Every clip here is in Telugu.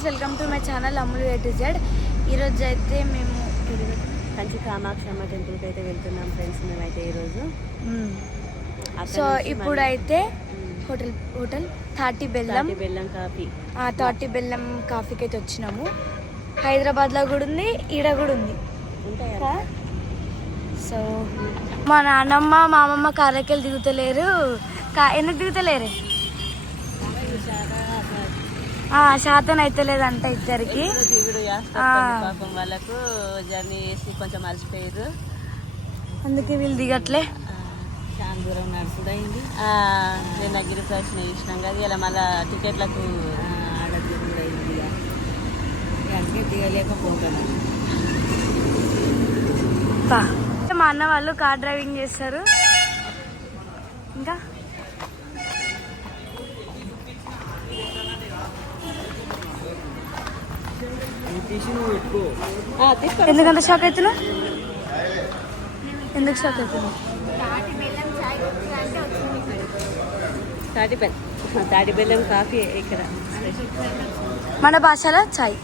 Friends, welcome to my channel Ammulu A to Z. ఈరోజు అయితే మేము కంచి కామాక్షమ్మ టెంపుల్కి అయితే వెళ్తున్నాం ఫ్రెండ్స్. మేమైతే ఈరోజు సో ఇప్పుడైతే హోటల్ 30 బెల్లం కాఫీ 30 బెల్లం కాఫీకి అయితే వచ్చినాము. హైదరాబాద్లో కూడా ఉంది, ఈడ కూడా ఉంది. సో మా నాన్నమ్మ మా అమ్మమ్మ కారెక్కెళ్ళి దిగుతలేరు. ఎందుకు దిగుతలేరు? శాతం అయితే లేదంట ఇద్దరికి. వాళ్ళకు జర్నీ చేసి కొంచెం అలసిపోయారు, అందుకే వీళ్ళు దిగట్లే. చాలా దూరం నడుచుడు అయింది. నేను దగ్గర ప్రశ్న చేసినాం కదా, ఇలా మళ్ళీ టికెట్లకు ఆడ దిగుడు అయింది. అందుకే దిగలేకపోతున్నాను. మా అన్న వాళ్ళు కార్ డ్రైవింగ్ చేస్తారు. ఇంకా ఎందుకంత షాక్ అవుతున్నావు? ఎందుకు షాక్ అవుతున్నావు? తాటి బెల్లం కాఫీ ఇక్కడ మన భాషలో చాయ్.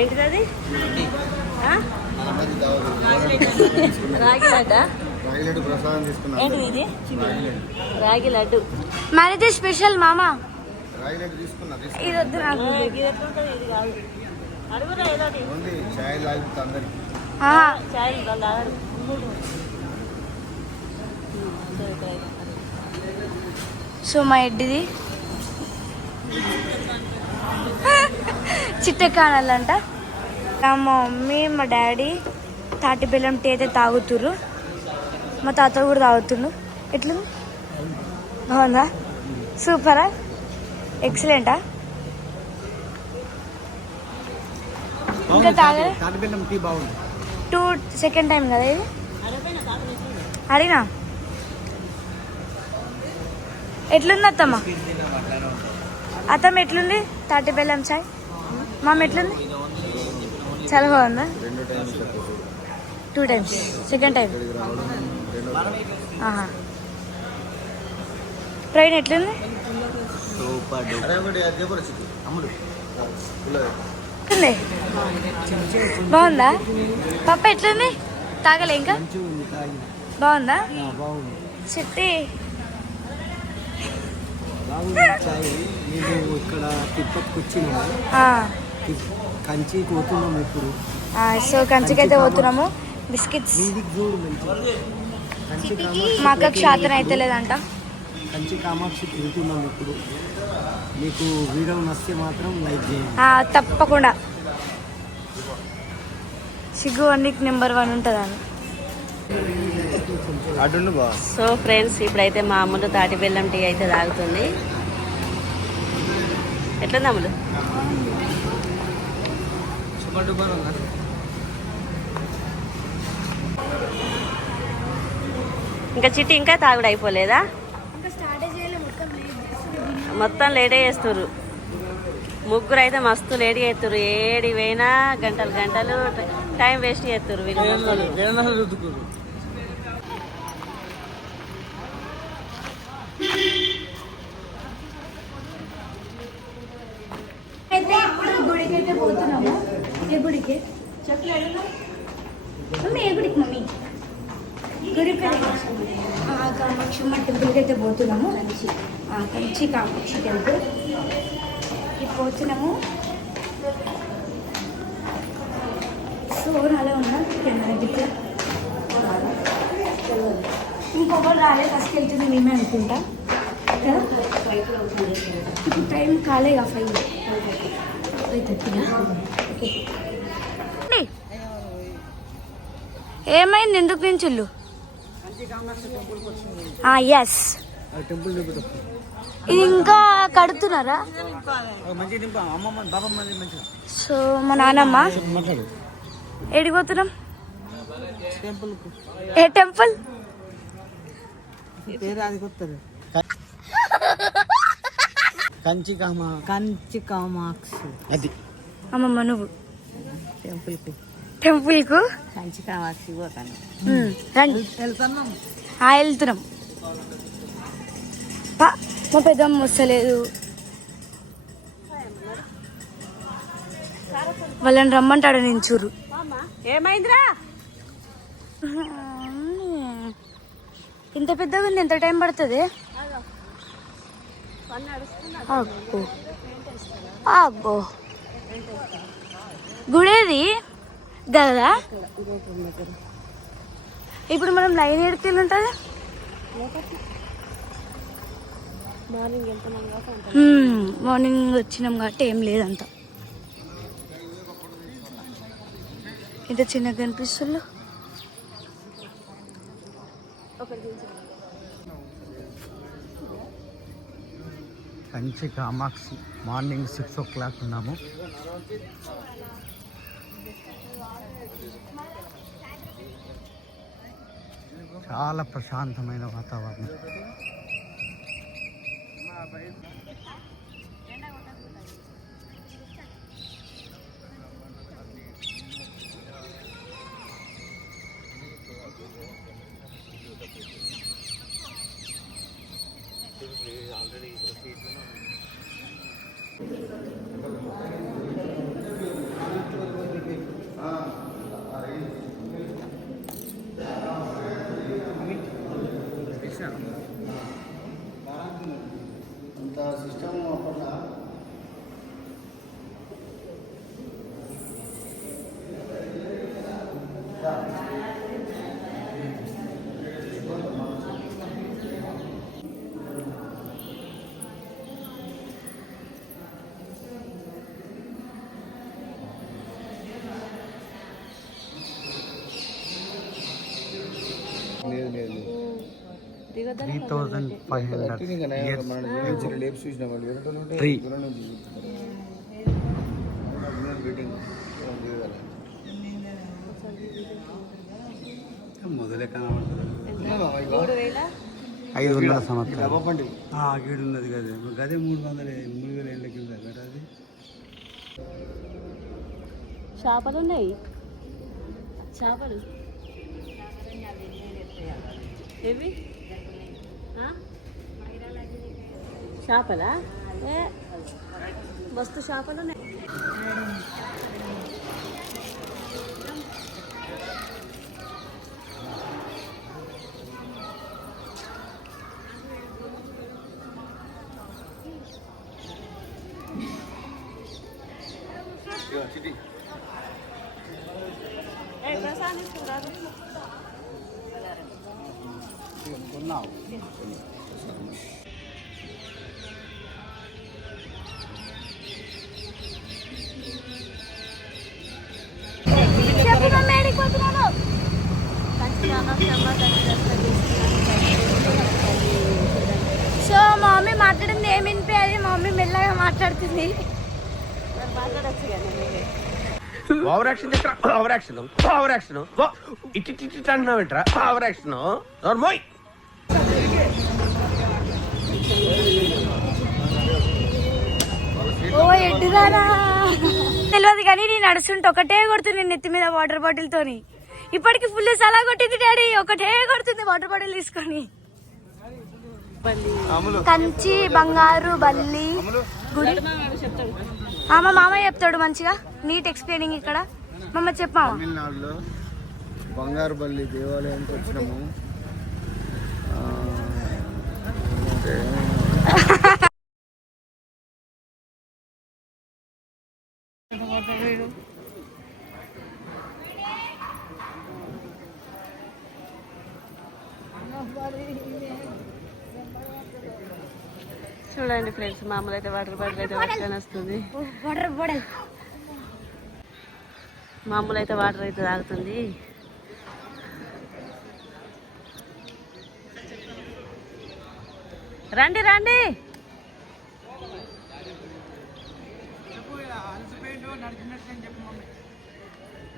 ఏంటిది అది? రాగి లడ్డా? ఏంటిది ఇది? రాగి లడ్డు. మనది స్పెషల్ మామ. ఇది వద్దు నాకు. సో మా ఎడ్డిది చిట్టకానాలంట. మా మమ్మీ మా డాడీ తాటి బెల్లం టీ అయితే తాగుతుర్రు. మా తాత కూడా తాగుతుండు. ఎట్లుంది? బాగుందా? సూపరా? ఎక్సలెంటా? ఇంకా తాగలే? సెకండ్ టైం కదా ఇది. అడినా ఎట్లుంది అత్తమ్మ? అత్తమ్మ ఎట్లుంది తాటి బెల్లం చాయ్? మామ ఎట్లుంది? చాలా బాగుందా? 2 times. Second time. ట్రైన్ ఎట్లుంది? బాగుందా? పప్ప ఎట్లుంది? తాగలే ఇంకా? బాగుందా? చెట్టి ఇక్కడ తిరుపతికి వచ్చినాము. కంచికి పోతున్నాము ఇప్పుడు. సో కంచికి అయితే పోతున్నాము. బిస్కెట్స్ మా అక్కకి శాతం అయితే లేదంట. కంచి కామాక్షి తిరుగుతున్నాము ఇప్పుడు. మీకు వీడియో నచ్చితే మాత్రం లైక్ చేయండి తప్పకుండా. సిగ్గు అన్నికి నెంబర్ 1 ఉంటుందని. సో ఫ్రెండ్స్, ఇప్పుడైతే మా అమ్ములు తాటి బెల్లం టీ అయితే తాగుతుంది. ఎట్లుంది అమ్ములు? ఇంకా చిట్టి ఇంకా తాగుడు అయిపోలేదా? మొత్తం లేటే చేస్తారు. ముగ్గురు అయితే మస్తు లేట్ చేస్తారు. ఏడి పోయినా గంటలు టైం వేస్ట్ చేస్తారు వీళ్ళు. అయితే ఇప్పుడు గుడికి అయితే పోతున్నాము. ఏ గుడికి? మమ్మీ ఏ గుడికి? మమ్మీ గుడి కామాక్షమ్మ టెంపుల్కి అయితే పోతున్నాము. కంచి కామాక్షి టెంపుల్ పోతున్నాము. సో అలా ఉన్నా కెమెరా ఇంకొకరు రాలే. ఫస్ట్ వెళ్తుంది మేమే అనుకుంటా కదా. ఇప్పుడు టైం కాలేగా 5:30. ఓకే. ఏమైంది? ఎందుకు నించుళ్ళు? ఎస్, ఇది ఇంకా కడుతున్నారా? సో మా నాన్నమ్మ ఎడిపోతున్నాం? ఏ టెంపుల్? కంచి కామాక్షి. అది అమ్మమ్మ నువ్వు టెంపుల్కు కంచి కామాక్షి పోతాను. రండి, వెళ్తున్నాం. మా పెద్దమ్మ వస్తలేదు, వాళ్ళని రమ్మంటాడు నేను చూరు. ఏమైందిరా? ఇంత పెద్దగా ఉంది, ఎంత టైం పడుతుంది? అబ్బో అబ్బో, గుడేది కదా. ఇప్పుడు మనం లైన్ ఏడుకి వెళ్ళి ఉంటుంది. మార్నింగ్ వచ్చినాం కాబట్టి ఏం లేదంత. ఇంత చిన్నగా కనిపిస్తుందో. కంచి కామాక్షి మార్నింగ్ 6 o'clock ఉన్నాము. చాలా ప్రశాంతమైన వాతావరణం. అంత సిస్టమ్ అప్పట్లో లేదు 3,500 మొదలే కనబడుతుంది. 500 సంవత్సరాలు గీడు ఉన్నది కదా, గదే 3,000 ఏళ్ళ కింద కదా అది. చేపలు ఉన్నాయి, చేపలు ఏవి చేపలా? మస్తు చేపలు ఉన్నాయి. సో మా మమ్మీ మాట్లాడింది ఏమి వినిపించాలి, మా మమ్మీ మెల్లగా మాట్లాడుతుంది. ఓవర్ యాక్షన్ ఇట్టి అంటున్నావేంట్రా? Over action నోర్మోయ్. ఓ ఎడ్డుదానా తెలియదు కానీ నేను నడుస్తుంటే ఒకటే కొడుతుంది నెత్తి మీద వాటర్ బాటిల్ తోని. ఇప్పటికి ఫుల్ సలా కొట్టింది డాడీ, ఒకటే కొడుతుంది వాటర్ బాటిల్ తీసుకొని. కంచి బంగారు బల్లి గుడి మా మామ చెప్తాడు మంచిగా, నీట్ ఎక్స్ప్లెయినింగ్. ఇక్కడ మమ్మ చెప్పమా. తమిళనాడులో బంగారు బల్లి దేవాలయానికి వచ్చినాము. చూడండి ఫ్రెండ్స్, మామూలు అయితే వాటర్ బాటిల్ అయితే వర్షాన్ని వస్తుంది. మామూలు అయితే వాటర్ అయితే తాగుతుంది. రండి రండి.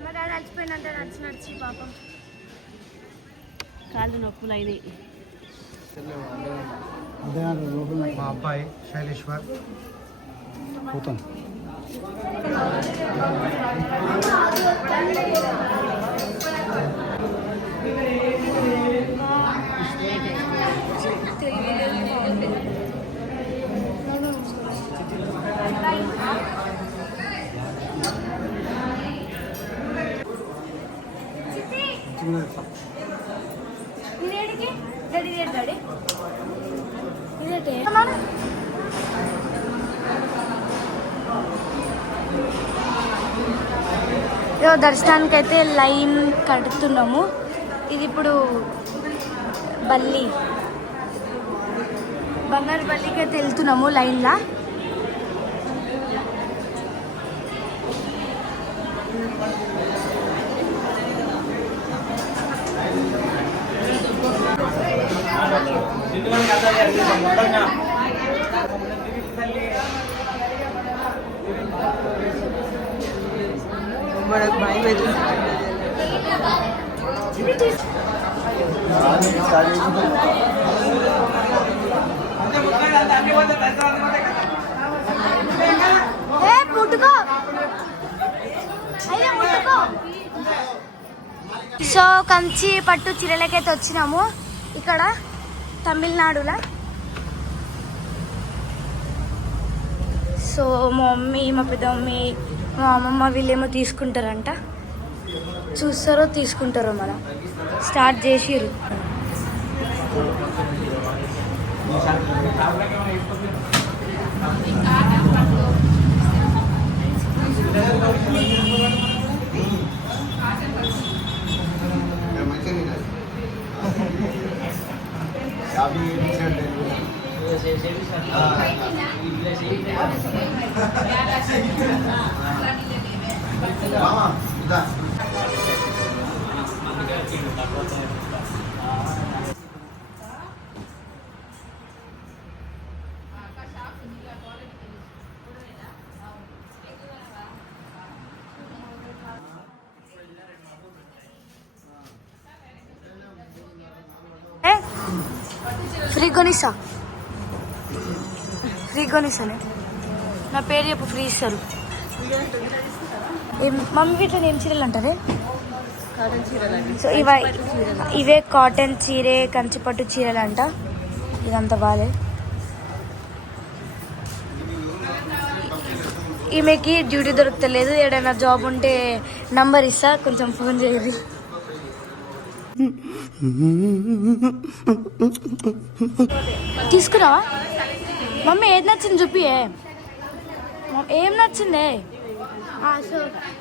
మా డాడీ అలసిపోయినంటే నడిచి నడిచి పాపం కాళ్ళు నొప్పులు అయినాయి. మా అబ్బాయి శైలేశ్వర్ పోతాం. ఇదేడికి డాడీ డాడీ ఇదేంటి దర్శనానికి అయితే లైన్ కడుతున్నాము. ఇది ఇప్పుడు బంగారు బల్లికి అయితే వెళ్తున్నాము లైన్లా. సో కంచి పట్టు చీరలకైతే వచ్చినాము ఇక్కడ తమిళనాడులో. సో మా మమ్మీ, మా పెద్ద మమ్మీ, మా అమ్మమ్మ వీళ్ళేమో తీసుకుంటారంట. చూస్తారో తీసుకుంటారో మనం స్టార్ట్ చేసిర్రు. ఫ్రీ కొనిస్తానే నా పేరు చెప్పు, ఫ్రీ ఇస్తారు. మమ్మీ వీటిని ఏం చీరలు అంటారే? సో ఇవే కాటన్ చీరే, కంచిపట్టు చీరలు అంట. ఇదంతా బాలే. ఈమెకి డ్యూటీ దొరుకుతలేదు. ఏదైనా జాబ్ ఉంటే నంబర్ ఇస్తా, కొంచెం ఫోన్ చేయరు. తీసుకురావా మమ్మీ? ఏది నచ్చింది చూపియే. ఏం నచ్చిందే? సో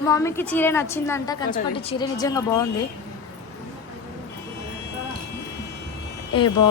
మమ్మీకి చీర నచ్చిందంట, కంచిపట్టు చీర. నిజంగా బాగుంది. బాగుంది.